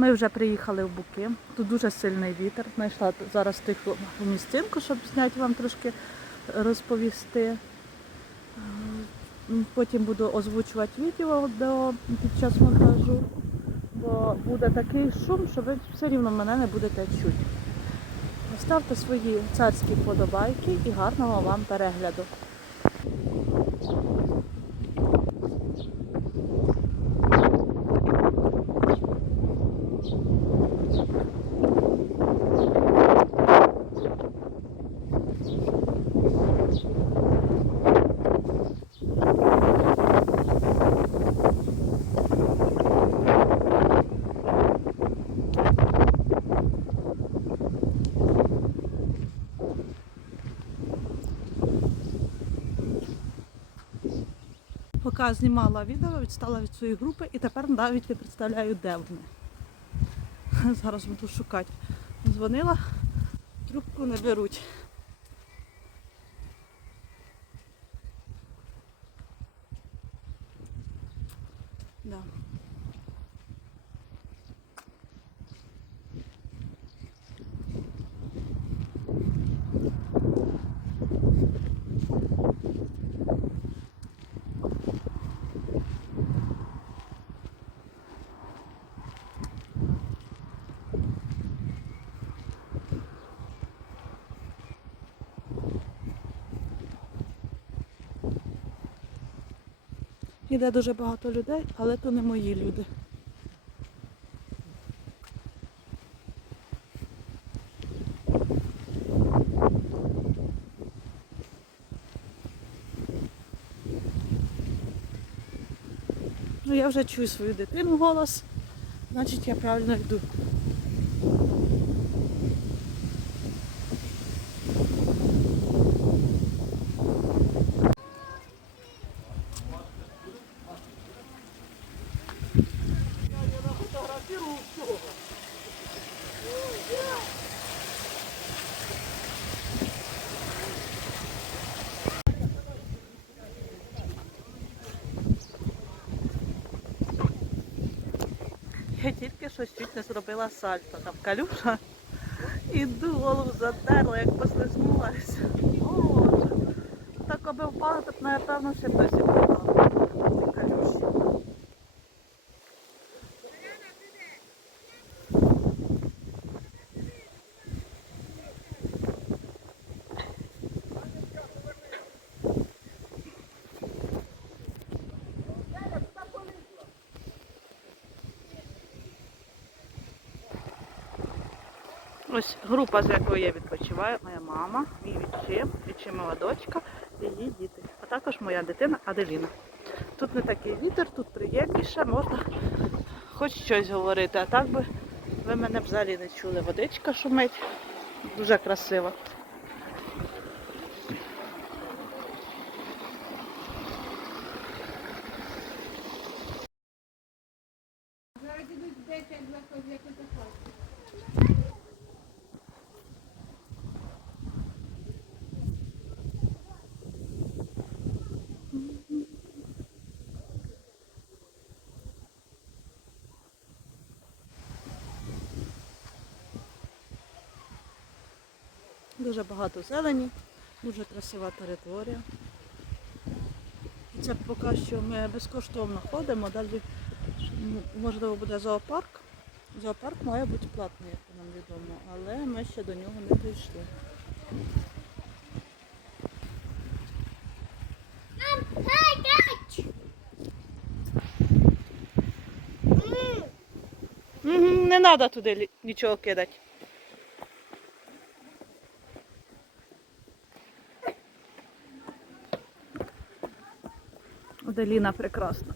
Ми вже приїхали в Буки. Тут дуже сильний вітер. Знайшла зараз тиху місцинку, щоб зняти вам трошки розповісти. Потім буду озвучувати відео до, під час монтажу, бо буде такий шум, що ви все рівно мене не будете чути. Ставте свої царські вподобайки і гарного вам перегляду. Поки знімала відео, відстала від своєї групи і тепер навіть не представляю, де вони. Зараз буду шукати. Дзвонила, трубку не беруть. Да. Іде дуже багато людей, але то не мої люди. Ну, я вже чую свою дитину голос, значить я правильно йду. Не зробила сальто. Там калюша. Іду, голову затерла, як послизнулася. Боже. Так аби впала, так напевно ще досі впала. Група, з якою я відпочиваю, моя мама, мій відчим, відчимова дочка і її діти. А також моя дитина Аделіна. Тут не такий вітер, тут приємніше, можна хоч щось говорити, а так би ви мене взагалі не чули. Водичка шумить, дуже красиво. Дуже багато зелені, дуже красива територія. І Це поки що ми безкоштовно ходимо, далі можливо буде зоопарк, Зоопарк має бути платний, як нам відомо, але ми ще до нього не. Мгм, Не треба туди нічого кидати. Оделіна прекрасна.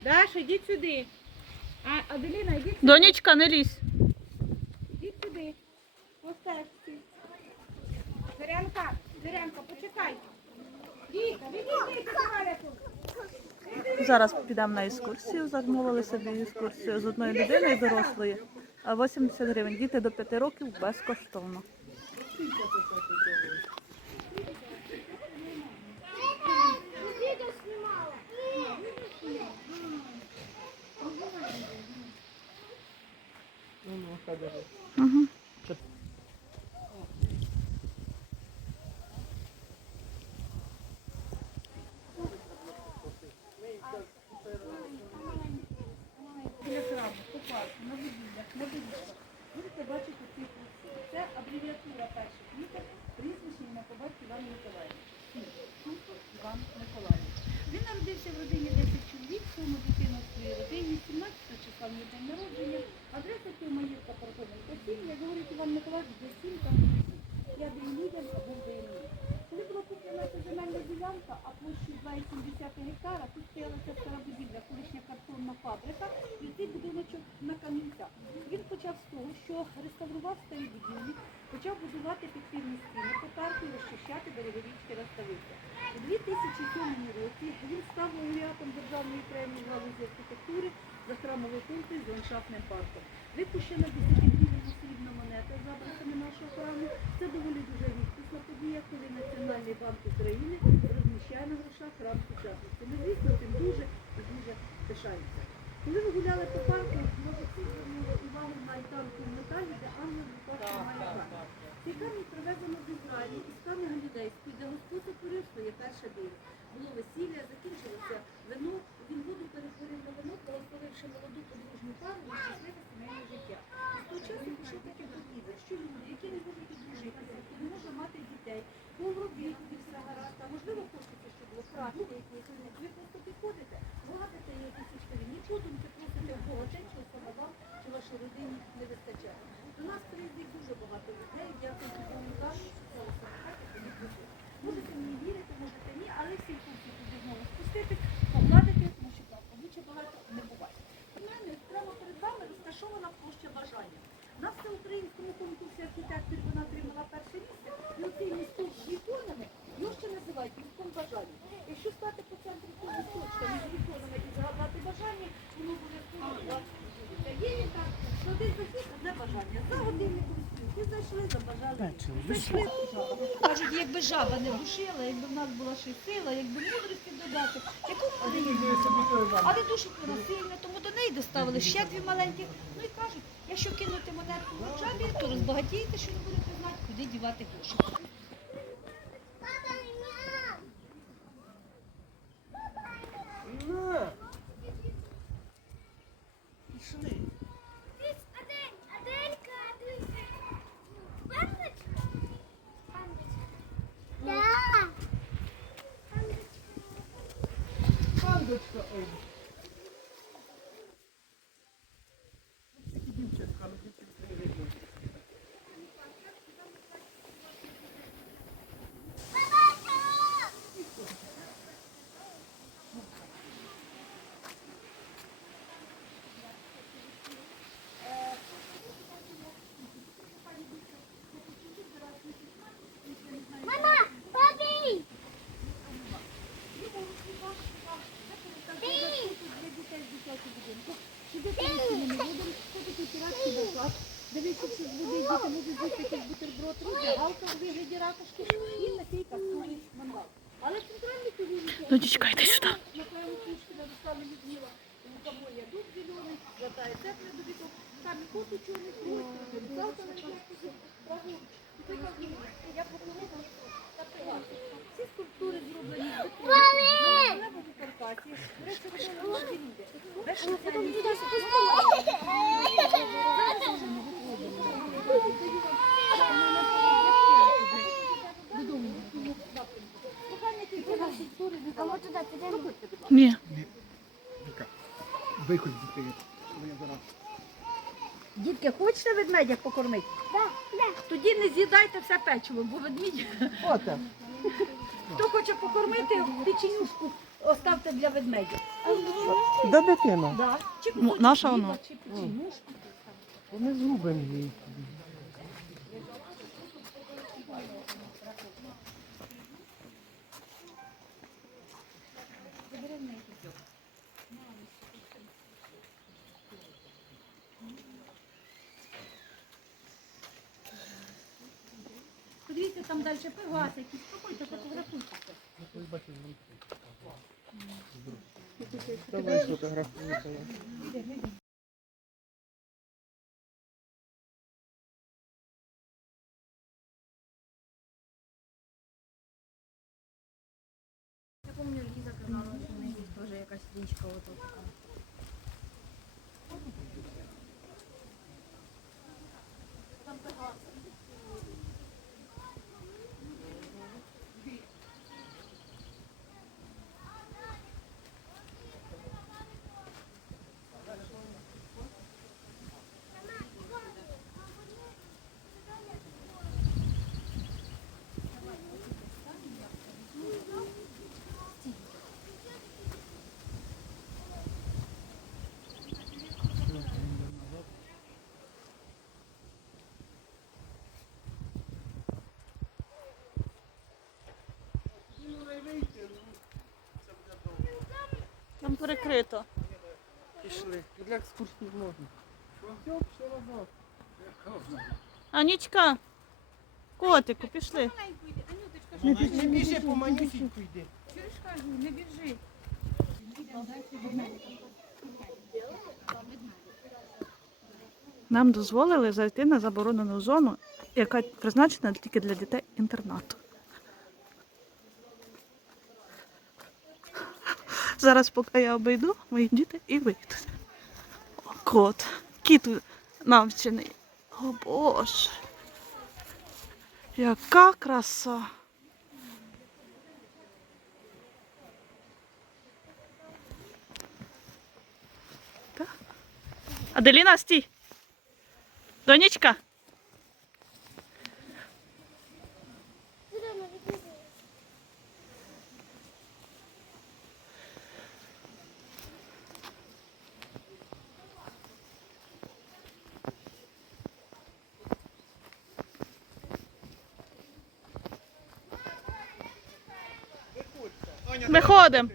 Даша, йдіть сюди. Аделіна, йдіть, Донечка, не лізь. йдіть сюди. Ось так. стій. Зирянка, Зирянка, почекай. Віка, відійди, Віка, Зараз підемо на екскурсію. Замовили собі екскурсію з одної людини і дорослої. 80 гривень. Діти до 5 років безкоштовно. Угу. Картонна фабрика, і цей будиночок на камінцях. Він почав з того, що реставрував старі будівлі, почав будувати підпільні стіни по парку і розчищати деревовічки розставиця. У 2007 році він став лауреатом державної премії галузі архітектури за храмовий культу з ландшафтним парком. Випущена 10-гривень срібна монета з образами нашого храму. Це доволі дуже рідкісна подія, коли Національний банк України розміщає на грошах храм сучасності. Ми, звісно, цим дуже дуже пишаємося. Коли ви гуляли по парку, може звернули увагу на альтанку в металі, де ангел Лукашка має камінь. Цей камінь привезено з Ізраїлю із камня Галілейської, де Господь утворив своє перше диво. Було весілля, закінчилося вино, він воду перетворив на вино, благословивши молоду подружню пару на щасливе сімейне життя. І з того часу пішов таке подібне, що люди, які не можуть одружитися, які не можуть мати гаразд, а можливо хочеться, щоб було практики якісь, ви просто підходите, гладите тисячками, нічого думки просите в Бога, те, вам чи вашій родині не вистачає. До нас приїздить дуже багато людей, дякую Богу їх любить. Можете мені вірити, можете ні, але всі курси туди спустити, погладити, тому що обличчя багато не буває. У мене прямо перед вами розташована площа бажання. На всеукраїнському конкурсі архітекторів вона отримала перше місце, місток з віконами, його ще називають містком бажання. Якщо стати по центру цього місточка між віконами і загадати бажання, воно обов'язково вас збудеться. Є він так, що один захід, одне бажання. За годинником стільки зайшли, забажали. Кажуть, якби жаба не душила, якби в нас була ще сила, якби мудрості додати, яку б вони не. Але душить вона сильно, тому до неї доставили ще дві маленькі. Ну і кажуть, якщо кинути монетку в жабі, то розбагатієте, що не будете знати, куди дівати гроші. Діти можуть з'їсти якийсь бутерброд, роздягалка в вигляді ракушки і такий казковий мангал. Але центральний куріння Ну, дічка, йди сюди. Напевно, Пушкіна Руслана Людмила, є дуб зелений, латає цепля до вікок, там і кот учений, ось, русалка на костці, праву. І ти так думаєш, я пропоную та пригадую. Ці скульптури зроблені з бетону, на металевому каркасі, до речі, робили молоді люди. Без спеціальних А ми туди підемо? Ні. Віка, Виходь дітей, щоб я зараз. Дітки, хочете ведмедя покормити? Тоді не з'їдайте все печиво, бо ведмідь. Ота. Хто хоче покормити, печенюшку оставте для ведмедя. Де дитина? Да. Чи Ну, наша хліба, воно. Чи печенюшку. Вони згубимо її. Там далі пиваси, якісь проходьте, фотографуйтеся. Давай сфотографуйся. Я помню, Ліза казала, що в неї теж якась річка ото така. Там перекрито. Пішли. Для екскурсії можна. Все, пішли назад. Анічка, котику, пішли. Не біжи, біжи, по манюсіньку йди. Чуєш, кажу, не біжи. Нам дозволили зайти на заборонену зону, яка призначена тільки для дітей інтернату. Зараз, поки я обійду, мої діти і вийдуть. О, кот. Кіт навчений. О Боже. Яка краса. Так. Аделіна, стій. Донечка. Виходимо.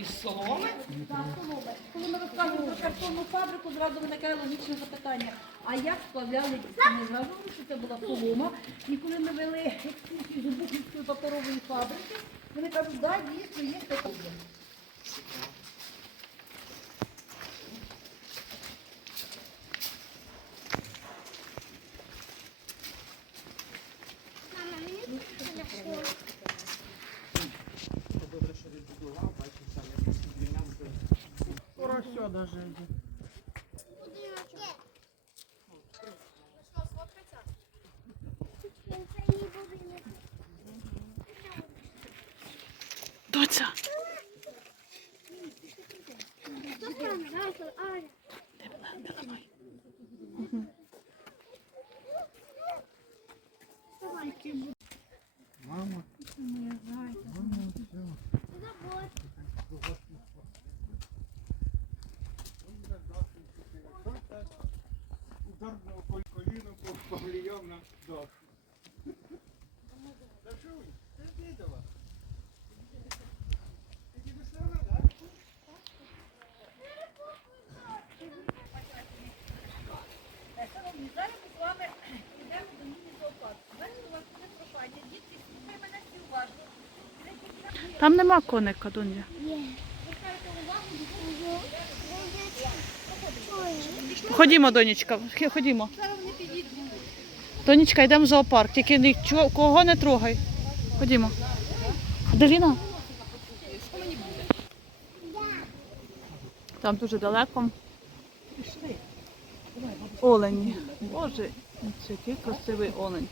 Із соломи. Так, соломи. Коли ми розказуємо про картонну фабрику, зразу виникає логічне запитання. А як сплавляли? Ми зразу, що це була солома. І коли ми вели екскурсію до Бухівської паперової фабрики, вони кажуть, да, дійсно, є таке. So. Там нема коника, Дуня. Ходімо, донечка, ходімо. Донечка, йдемо в зоопарк, тільки нічого, не трогай. Ходімо. Аделіна? Там дуже далеко. Олені. Боже, це який красивий олень.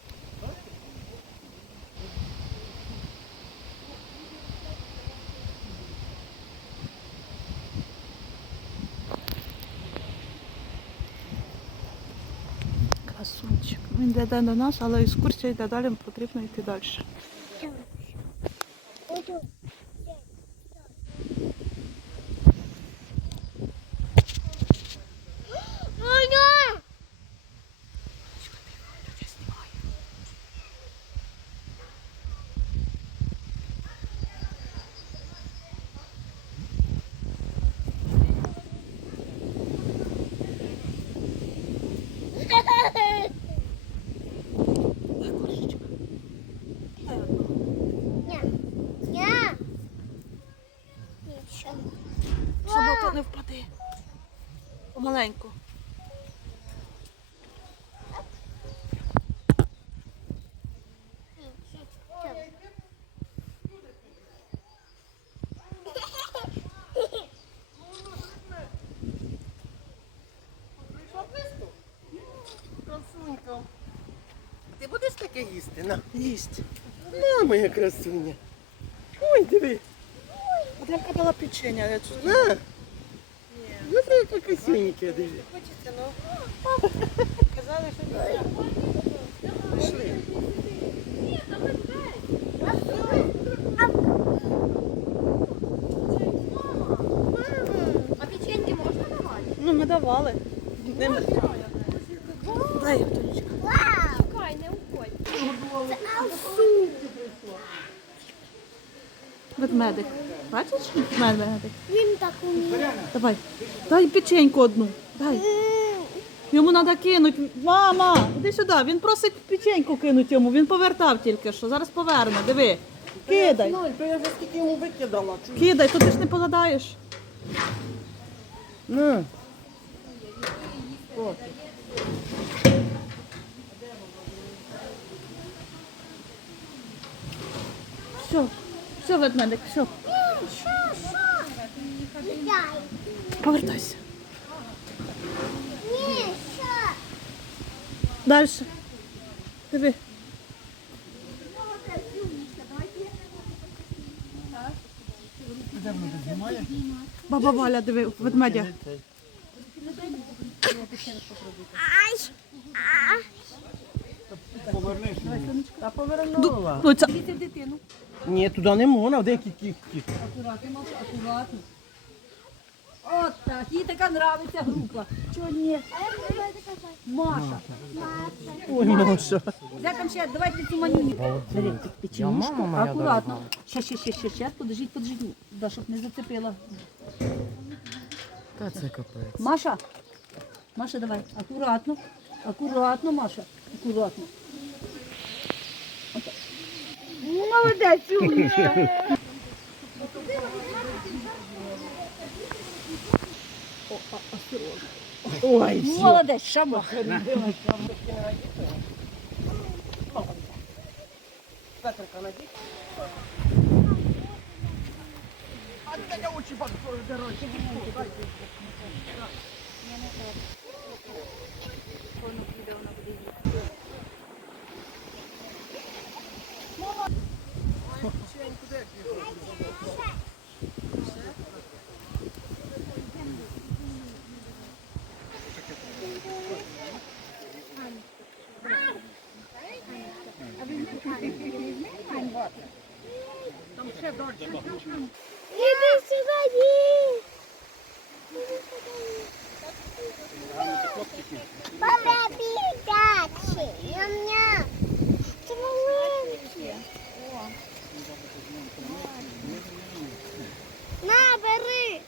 Красунчик. Він йде до нас, але екскурсія йде далі, потрібно йти далі. Помаленьку. Красунька. Ти будеш таке їсти? На, Їсть. на моя красуня. Ой, диви. От я казала печення, я чуть На. Ну ти яка красунька, диви. казали, що Пішли. А печеньки можна давати? Ну, ми давали. Не. Дай, Антонічка. Чекай, не уходь. Ведмедик. Бачиш? Ведмедик. Він так уміє. Давай. Дай печеньку одну. Дай. Йому треба кинути. Мама, іди сюди. Він просить печеньку кинути йому. Він повертав тільки що. Зараз поверне. Диви. Кидай. То я вже скільки йому викидала. чуєш? Кидай, то ти ж не погадаєш. На. От. Все. Все, ведмедик, все. Повертайся. Ні, що? Далі. Диви. Баба Валя, диви, ведмедя. Ай. А. Та повернула. Ну. Ні, туди не можна, деякі кіхті. Акуратно, акуратно. Так, їй така нравиться група. Чого ні? Маша. Ой, Маша. Де там ще? Давайте цю манюню. Печенюшку, акуратно. Ще, ще, ще, ще, ще, подождіть, подождіть. Да, щоб не зацепила. Та це капець. Маша, Маша, давай, акуратно, акуратно, Маша, акуратно. Ну, Молодець, умничка. Ой. Молодець, шабах. Петрика найди. А ти таке очі бак дорожче. Іди сюди. Баба бігачі. Ням-ням. Це маленькі. На, бери.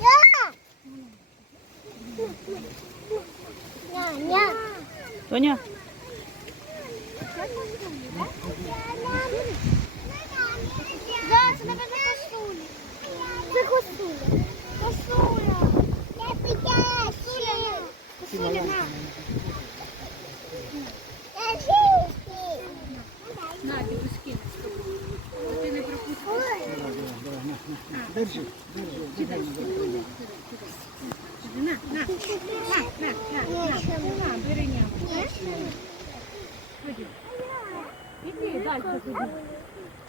Я. Ня-ня. Тоня, Держи, держи. На, на, на, на, на, на, бери няму. Ходи. Іди, дальше ходи.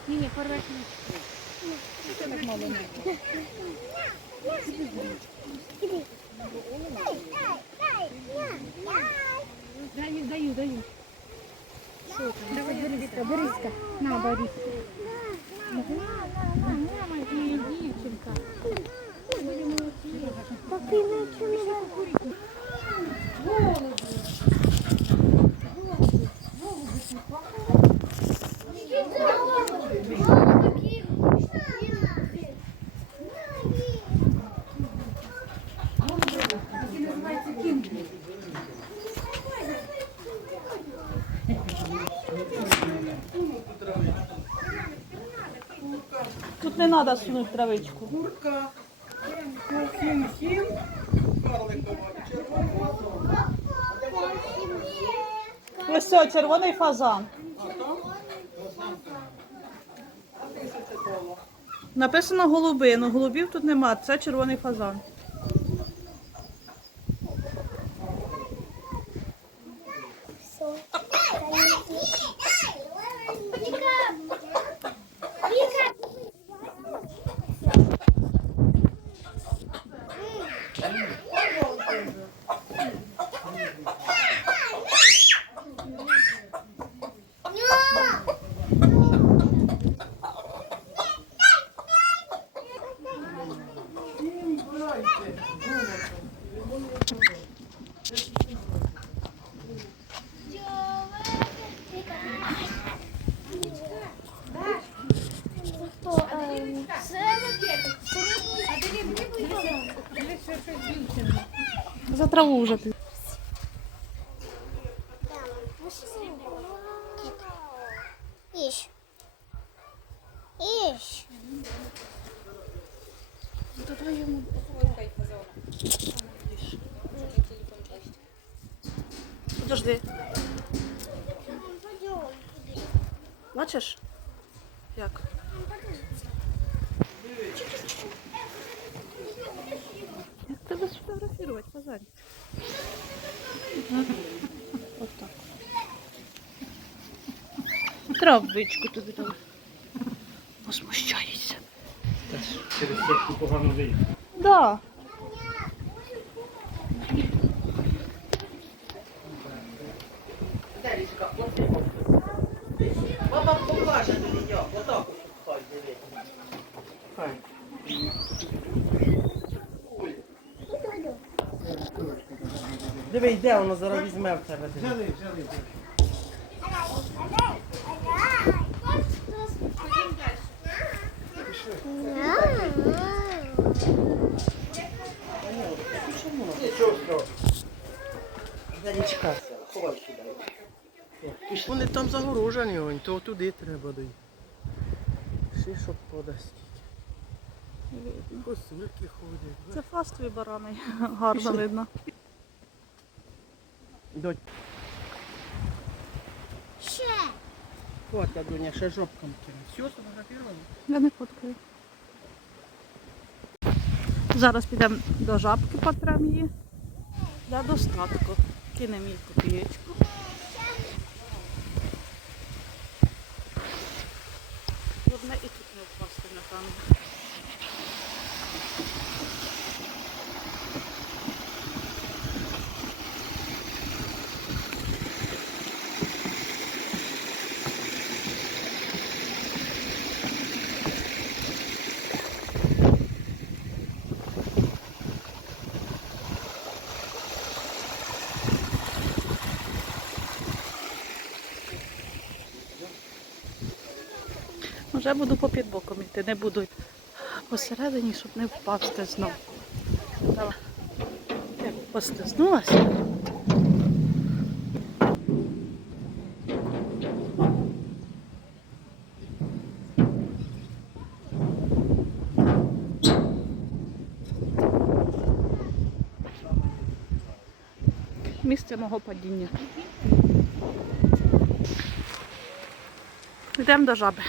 Ні, не, порвать нічку. Даю, даю, даю. Давай, Бориска, Бориска. На, Бориска. На, на, на, на, моя дівчинка. Тут не треба сунути травичку. Курка. Хін-хін. Карликова. Червона. Ось це червоний фазан. Написано голуби, але голубів тут нема, це червоний фазан. За траву вже ти. Іш. Іш. Подожди. Бачиш? Як? Як тебе сфотографувати, Фазань? От так. Травичку тобі дали. Возмущається. Через сітку вийде. Да. Баба покаже мені, отак хай дивиться. Хай. Диви, йде, воно зараз візьме в тебе. Взяли, взяли, взяли. Страшного. Зарічка. Ховай сюди. Вони там загорожені, онь, то туди треба дойти. Ще щоб подасть. Косульки ходять. Це фастові барани. Гарно видно. Дочь, Ще. фотка, Дуня, ще жопком кине. Все сфотографировано? Я не фоткаю. Зараз підемо до жабки, потрем її. Для достатку. Кинемо їй копієчку. Головне і тут не впасти, напевно. Вже буду по боком йти, не буду посередині, щоб не впасти знову. Давай. Я постиснулася. Місце мого падіння. Йдемо до жаби.